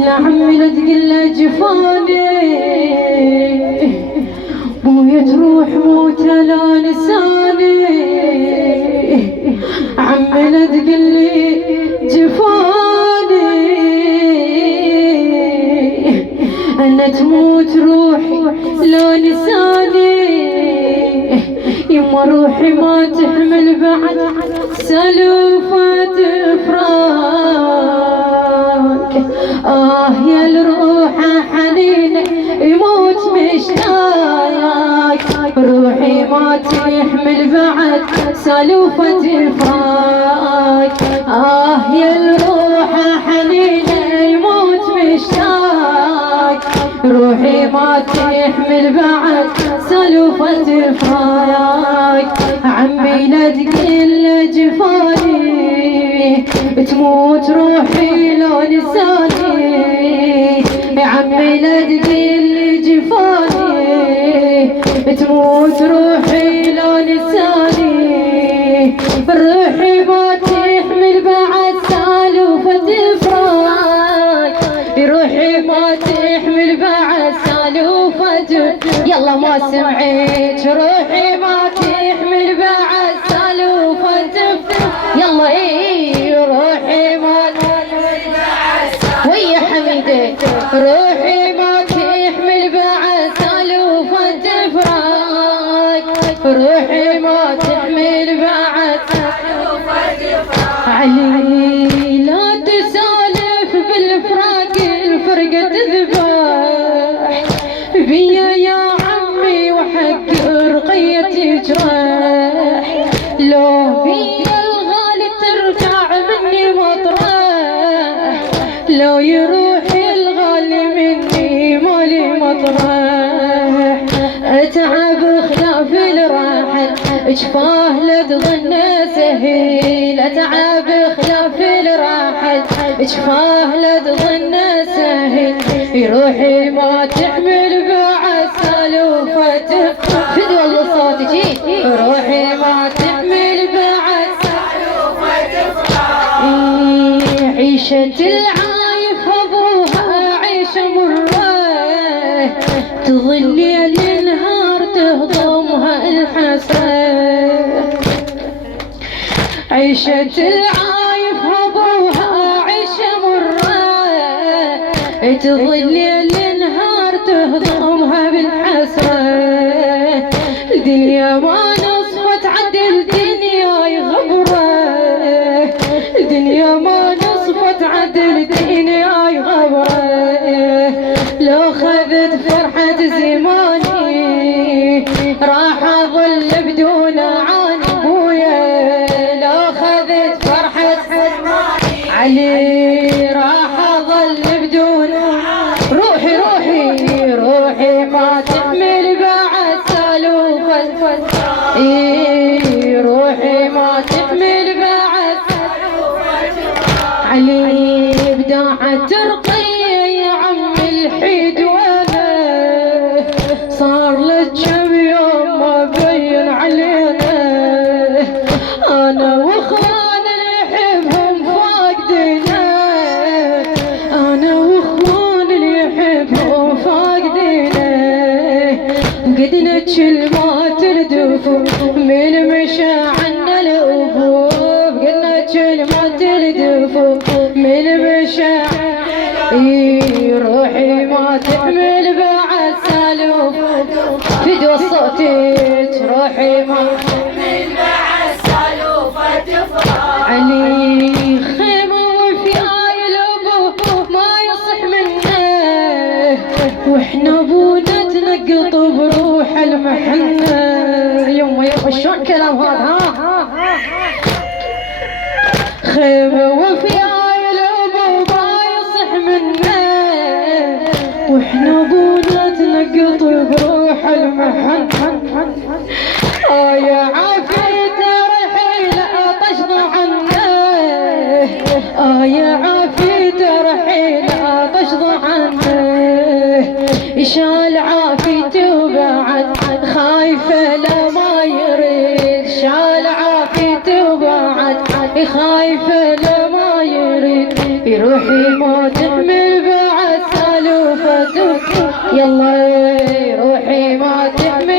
له عمي لا تقول له جفاني بويا تروح موته لا لساني عمي لا تقول لي جفاني انا تموت روحي لا لساني يما روحي ما تحمل بعد سلوفة فراق يا الروح حنينة يموت مشتاق روحي ما تحمل بعد سلوفة فراق يا الروح حنينة يموت مشتاق روحي ما تحمل بعد سلوفة فراق عمي لا تقل جفاني تموت روحي لو لساني عمي لا تقل جفاني تموت روحي لو لساني روحي ما تحمل بعد سالوفة فراق روحي ما تحمل بعد سالوفة يلا ما سمعت روحي ما تحمل بعد سالوفة يلا روحي ما تحمل بعد ويا حميدة روحي ما تحمل بعد سالوفة فراق روحي ما تحمل بعد سالوفة فراق علي لا تسالف بالفراق الفرقة تذبح بيا يا عمي وحق رقية جراح لو بيا الغالي ترجع مني مطرح لو يروح الغالي مني مالي مطرح اتعب خلاف الراحل جفاه لا تظن سهيل اتعب خلاف الراحل جفاه لا تظن سهيل روحي ما تحمل بعد سالوفة فدوى الله صوتي روحي ما تحمل بعد سالوفة عيشة العايف ابوها عيشة مرة تظل ليل نهار تهضمها الحسرة عيشة العايف ابوها عيشة مرة تظل ليل نهار تهضمها بالحسرة الدنيا ما نصفت عدل دنيا غبرة الدنيا ما نصفت عدل دنيا غبرة لو خذت فرحة زماني راح اظل بدون عاني بويا لو خذت فرحة زماني علي راح اظل بدون روحي ما تحمل بعد سالوفة روحي ما تحمل بعد علي بداعة رقية يا عم الحيد وانا صار لك كم يوم ما بين علينا انا واخوان اللي يحبهم فاقدينا انا واخوان اللي يحبهم فاقدينا قدنا كلمات الدفوف من مشى عنا الأفوف قدنا كلمات الدفوف من مشى روحي ما تحمل بعد سالوف فدوى صوتك روحي ما تحمل بعد سالوفة فراق علي خيمة وفي الأبو ما يصح منه واحنا ابونا تنقط بروح المحنة يوم شلون كلام هذا خيمة وفي الأبو ما يصح منه واحنا ابونا تنقط بروح المحنة يا عافية رحيل طشنا عنه يا عافية رحيل طشنا عنه شال عافيته وبعد خايفة لا ما يريد شال عافيته وبعد خايفة لا ما يريد روحي ما تحمل بعد شوفتك يلا روحي ما تحمل